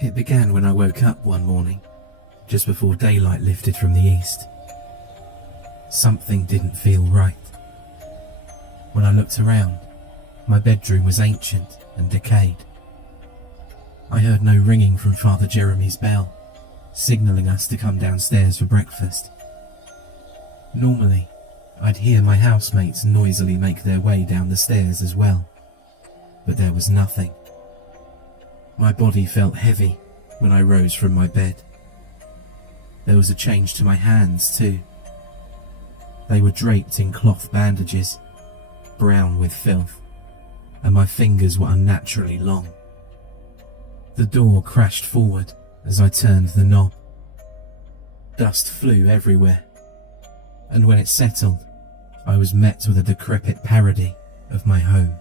It began when I woke up one morning, just before daylight lifted from the east. Something didn't feel right. When I looked around, my bedroom was ancient and decayed. I heard no ringing from Father Jeremy's bell, signalling us to come downstairs for breakfast. Normally, I'd hear my housemates noisily make their way down the stairs as well, but there was nothing. My body felt heavy when I rose from my bed. There was a change to my hands too. They were draped in cloth bandages, brown with filth, and my fingers were unnaturally long. The door crashed forward as I turned the knob. Dust flew everywhere, and when it settled, I was met with a decrepit parody of my home.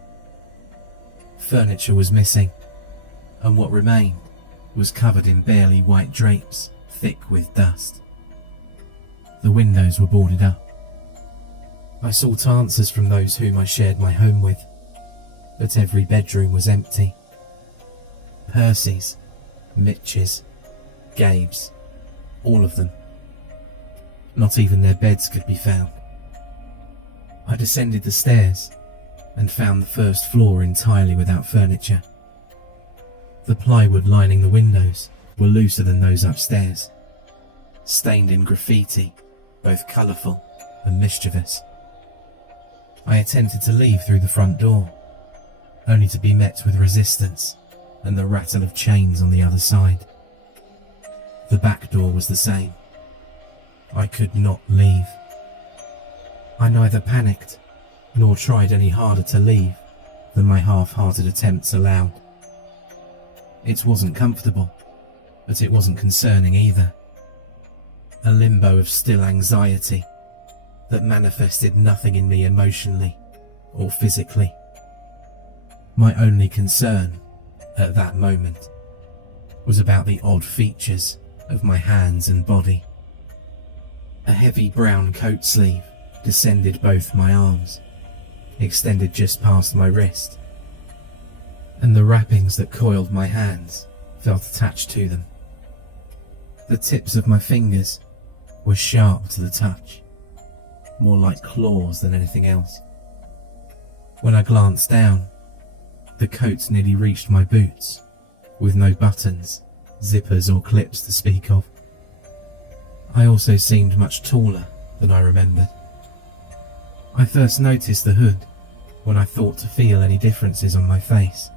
Furniture was missing, and what remained was covered in barely white drapes, thick with dust. The windows were boarded up. I sought answers from those whom I shared my home with, but every bedroom was empty. Percy's, Mitch's, Gabe's, all of them. Not even their beds could be found. I descended the stairs and found the first floor entirely without furniture. The plywood lining the windows were looser than those upstairs, stained in graffiti, both colourful and mischievous. I attempted to leave through the front door, only to be met with resistance and the rattle of chains on the other side. The back door was the same. I could not leave. I neither panicked nor tried any harder to leave than my half-hearted attempts allowed. It wasn't comfortable, but it wasn't concerning either. A limbo of still anxiety that manifested nothing in me emotionally or physically. My only concern at that moment was about the odd features of my hands and body. A heavy brown coat sleeve descended both my arms, extended just past my wrist, and the wrappings that coiled my hands felt attached to them. The tips of my fingers were sharp to the touch, more like claws than anything else. When I glanced down, the coat nearly reached my boots, with no buttons, zippers or clips to speak of. I also seemed much taller than I remembered. I first noticed the hood when I thought to feel any differences on my face.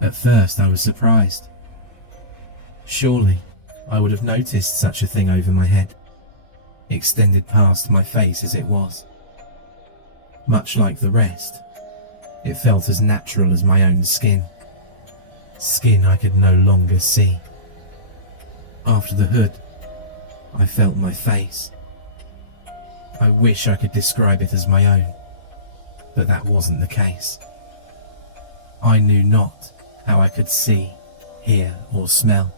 At first I was surprised. Surely I would have noticed such a thing over my head, extended past my face as it was. Much like the rest, it felt as natural as my own skin. Skin I could no longer see. After the hood, I felt my face. I wish I could describe it as my own, but that wasn't the case. I knew not how I could see, hear or smell,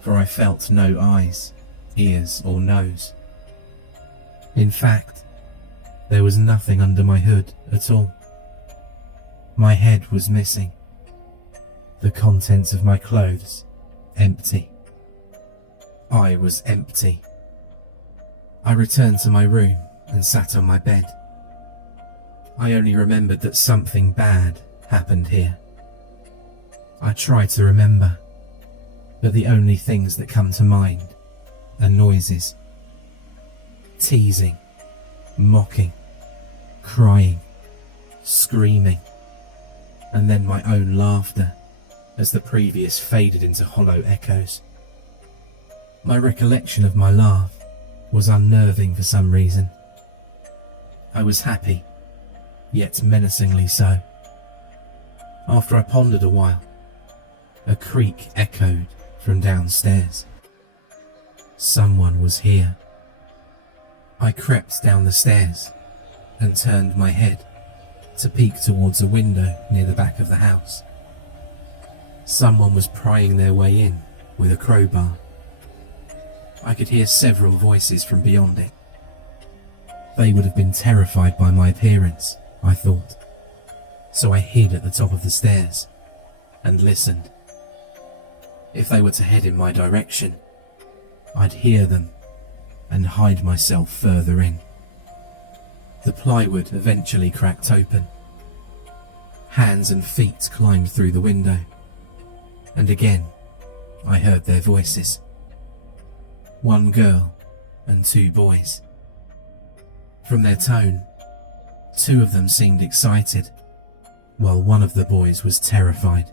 for I felt no eyes, ears or nose. In fact, there was nothing under my hood at all. My head was missing. The contents of my clothes empty. I was empty. I returned to my room and sat on my bed. I only remembered that something bad happened here. I try to remember, but the only things that come to mind are noises. Teasing, mocking, crying, screaming, and then my own laughter as the previous faded into hollow echoes. My recollection of my laugh was unnerving for some reason. I was happy, yet menacingly so. After I pondered a while, a creak echoed from downstairs. Someone was here. I crept down the stairs and turned my head to peek towards a window near the back of the house. Someone was prying their way in with a crowbar. I could hear several voices from beyond it. They would have been terrified by my appearance, I thought, so I hid at the top of the stairs and listened. If they were to head in my direction, I'd hear them and hide myself further in. The plywood eventually cracked open. Hands and feet climbed through the window, and again I heard their voices. One girl and two boys. From their tone, two of them seemed excited, while one of the boys was terrified.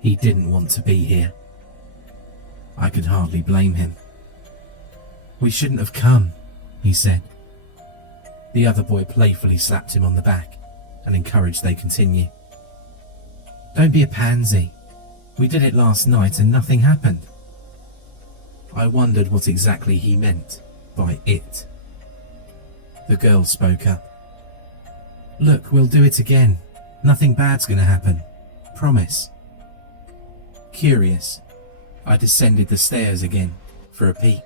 He didn't want to be here. I could hardly blame him. "We shouldn't have come," he said. The other boy playfully slapped him on the back and encouraged they continue. "Don't be a pansy. We did it last night and nothing happened." I wondered what exactly he meant by it. The girl spoke up. "Look, we'll do it again. Nothing bad's gonna happen. Promise." Curious, I descended the stairs again for a peek.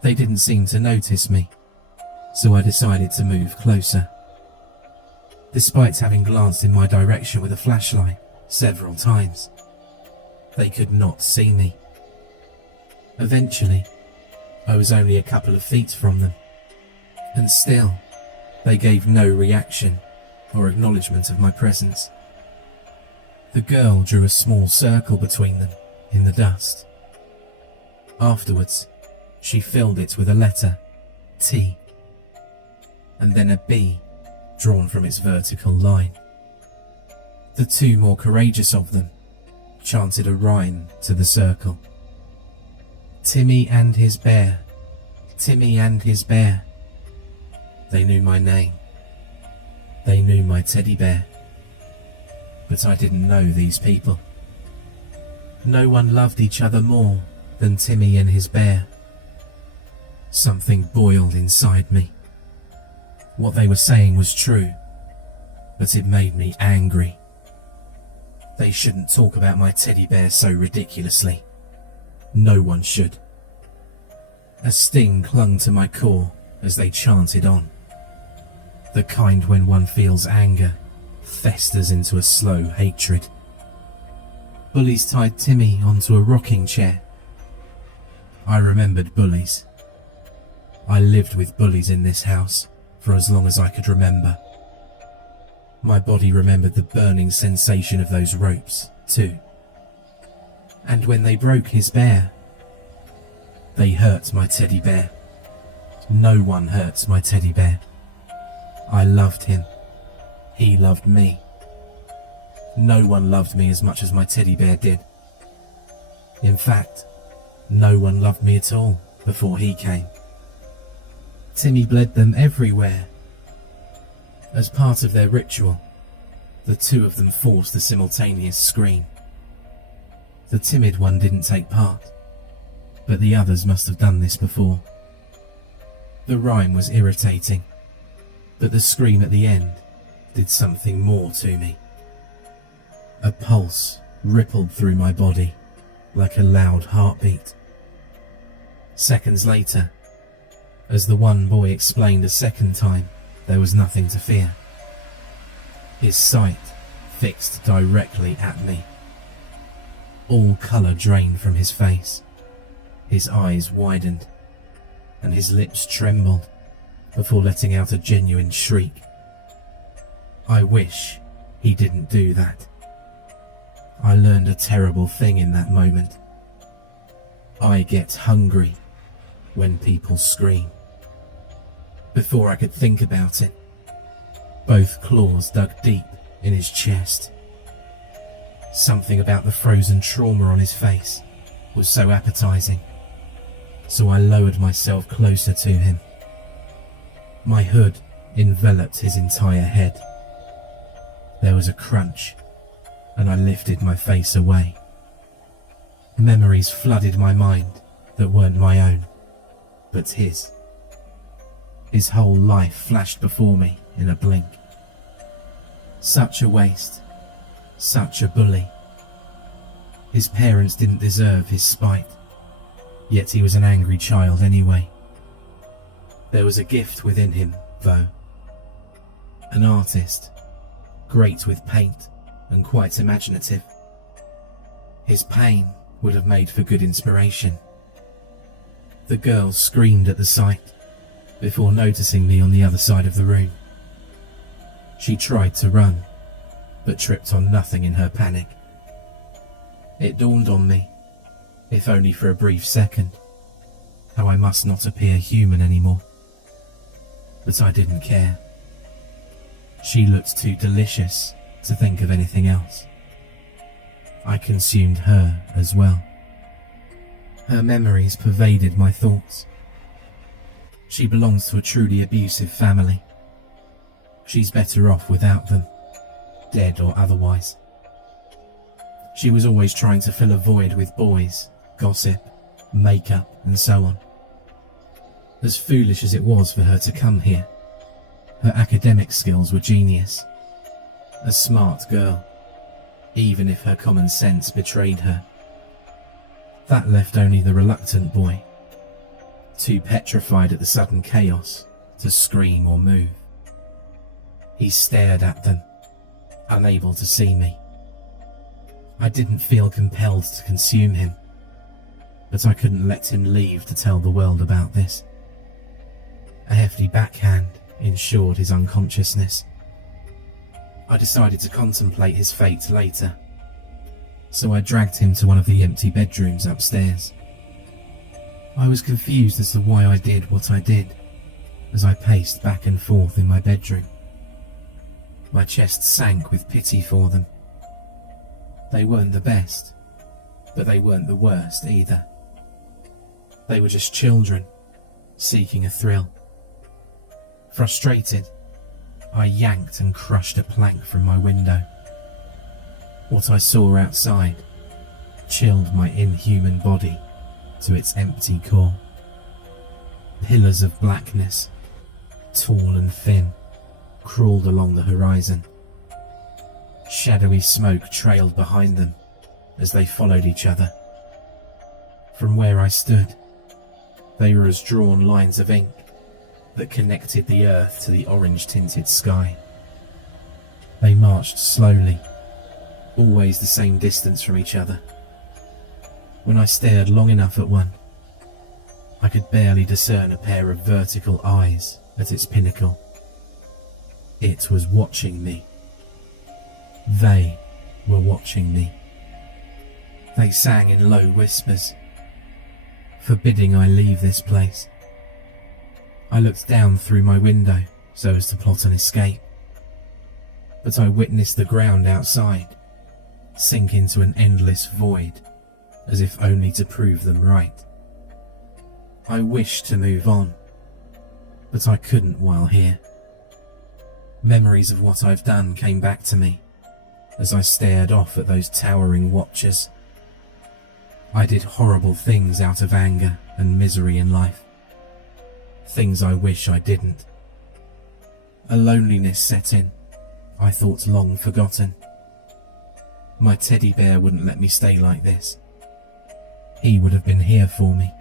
They didn't seem to notice me, so I decided to move closer. Despite having glanced in my direction with a flashlight several times, they could not see me. Eventually, I was only a couple of feet from them, and still, they gave no reaction or acknowledgement of my presence. The girl drew a small circle between them in the dust. Afterwards, she filled it with a letter, T, and then a B drawn from its vertical line. The two more courageous of them chanted a rhyme to the circle. "Timmy and his bear, Timmy and his bear." They knew my name. They knew my teddy bear. But I didn't know these people. No one loved each other more than Timmy and his bear. Something boiled inside me. What they were saying was true, but it made me angry. They shouldn't talk about my teddy bear so ridiculously. No one should. A sting clung to my core as they chanted on. The kind when one feels anger festers into a slow hatred. Bullies tied Timmy onto a rocking chair. I remembered bullies. I lived with bullies in this house for as long as I could remember. My body remembered the burning sensation of those ropes, too. And when they broke his bear, they hurt my teddy bear. No one hurts my teddy bear. I loved him. He loved me. No one loved me as much as my teddy bear did. In fact, no one loved me at all before he came. Timmy bled them everywhere. As part of their ritual, the two of them forced a simultaneous scream. The timid one didn't take part, but the others must have done this before. The rhyme was irritating, but the scream at the end did something more to me. A pulse rippled through my body like a loud heartbeat. Seconds later, as the one boy explained a second time, there was nothing to fear. His sight fixed directly at me. All colour drained from his face. His eyes widened, and his lips trembled before letting out a genuine shriek. I wish he didn't do that. I learned a terrible thing in that moment. I get hungry when people scream. Before I could think about it, both claws dug deep in his chest. Something about the frozen trauma on his face was so appetizing, so I lowered myself closer to him. My hood enveloped his entire head. There was a crunch, and I lifted my face away. Memories flooded my mind that weren't my own, but his. His whole life flashed before me in a blink. Such a waste, such a bully. His parents didn't deserve his spite, yet he was an angry child anyway. There was a gift within him, though. An artist, great with paint and quite imaginative. His pain would have made for good inspiration. The girl screamed at the sight before noticing me on the other side of the room. She tried to run, but tripped on nothing in her panic. It dawned on me, if only for a brief second, how I must not appear human anymore. But I didn't care. She looked too delicious to think of anything else. I consumed her as well. Her memories pervaded my thoughts. She belongs to a truly abusive family. She's better off without them, dead or otherwise. She was always trying to fill a void with boys, gossip, makeup, and so on. As foolish as it was for her to come here, her academic skills were genius. A smart girl, even if her common sense betrayed her. That left only the reluctant boy, too petrified at the sudden chaos to scream or move. He stared at them, unable to see me. I didn't feel compelled to consume him, but I couldn't let him leave to tell the world about this. A hefty backhand ensured his unconsciousness. I decided to contemplate his fate later, so I dragged him to one of the empty bedrooms upstairs. I was confused as to why I did what I did as I paced back and forth in my bedroom. My chest sank with pity for them. They weren't the best, but they weren't the worst either. They were just children, seeking a thrill. Frustrated, I yanked and crushed a plank from my window. What I saw outside chilled my inhuman body to its empty core. Pillars of blackness, tall and thin, crawled along the horizon. Shadowy smoke trailed behind them as they followed each other. From where I stood, they were as drawn lines of ink that connected the earth to the orange-tinted sky. They marched slowly, always the same distance from each other. When I stared long enough at one, I could barely discern a pair of vertical eyes at its pinnacle. It was watching me. They were watching me. They sang in low whispers, forbidding I leave this place. I looked down through my window so as to plot an escape, but I witnessed the ground outside sink into an endless void, as if only to prove them right. I wished to move on, but I couldn't while here. Memories of what I've done came back to me as I stared off at those towering watchers. I did horrible things out of anger and misery in life. Things I wish I didn't. A loneliness set in, I thought long forgotten. My teddy bear wouldn't let me stay like this. He would have been here for me,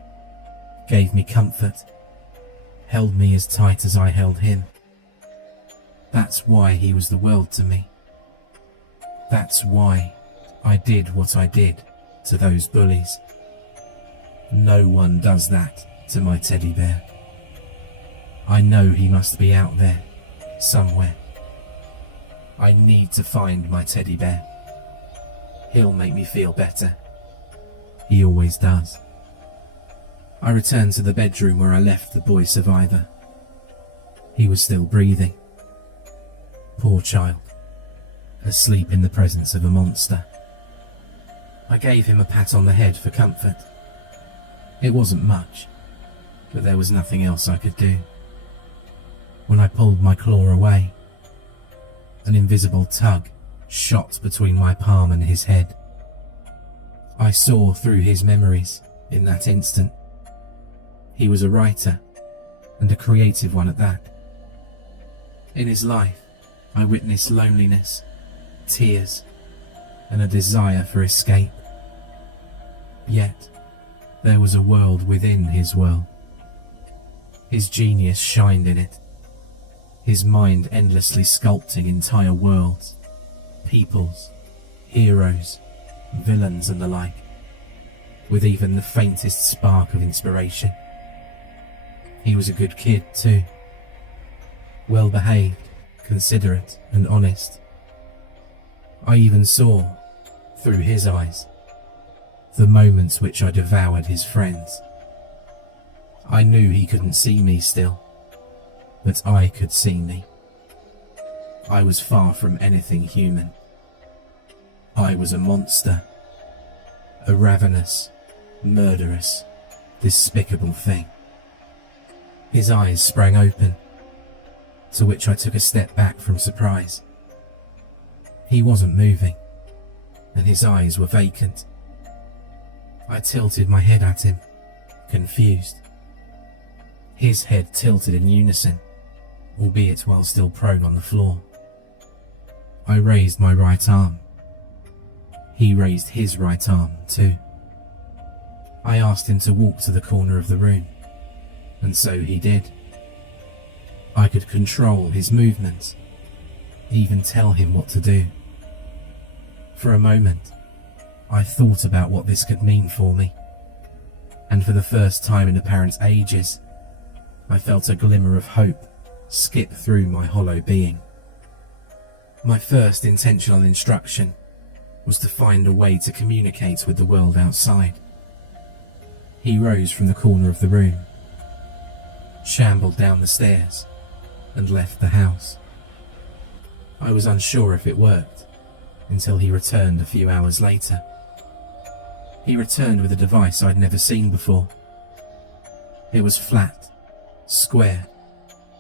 gave me comfort, held me as tight as I held him. That's why he was the world to me. That's why I did what I did to those bullies. No one does that to my teddy bear. I know he must be out there, somewhere. I need to find my teddy bear. He'll make me feel better. He always does. I returned to the bedroom where I left the boy survivor. He was still breathing. Poor child, asleep in the presence of a monster. I gave him a pat on the head for comfort. It wasn't much, but there was nothing else I could do. When I pulled my claw away, an invisible tug shot between my palm and his head. I saw through his memories in that instant. He was a writer, and a creative one at that. In his life, I witnessed loneliness, tears, and a desire for escape. Yet, there was a world within his world. His genius shined in it. His mind endlessly sculpting entire worlds, peoples, heroes, villains and the like, with even the faintest spark of inspiration. He was a good kid too, well behaved, considerate and honest. I even saw, through his eyes, the moments which I devoured his friends. I knew he couldn't see me still, but I could see me. I was far from anything human. I was a monster, a ravenous, murderous, despicable thing. His eyes sprang open, to which I took a step back from surprise. He wasn't moving, and his eyes were vacant. I tilted my head at him, confused. His head tilted in unison, albeit while still prone on the floor. I raised my right arm. He raised his right arm too. I asked him to walk to the corner of the room, and so he did. I could control his movements, even tell him what to do. For a moment, I thought about what this could mean for me, and for the first time in apparent ages, I felt a glimmer of hope skip through my hollow being. My first intentional instruction was to find a way to communicate with the world outside. He rose from the corner of the room, shambled down the stairs, and left the house. I was unsure if it worked, until he returned a few hours later. He returned with a device I'd never seen before. It was flat, square,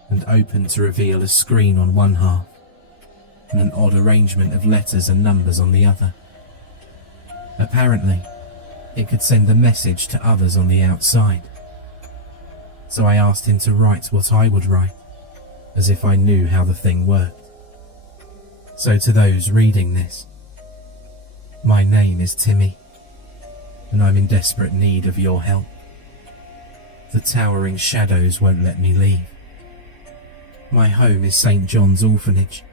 and open to reveal a screen on one half, and an odd arrangement of letters and numbers on the other. Apparently, it could send a message to others on the outside. So I asked him to write what I would write, as if I knew how the thing worked. So to those reading this, my name is Timmy, and I'm in desperate need of your help. The towering shadows won't let me leave. My home is St. John's Orphanage,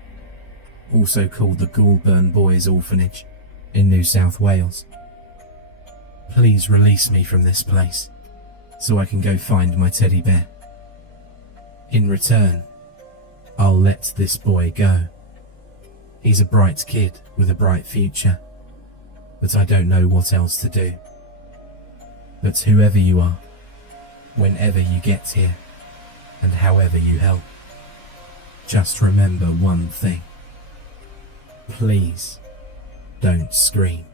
also called the Goulburn Boys Orphanage, in New South Wales. Please release me from this place, so I can go find my teddy bear. In return, I'll let this boy go. He's a bright kid with a bright future, but I don't know what else to do. But whoever you are, whenever you get here, and however you help, just remember one thing. Please, don't scream.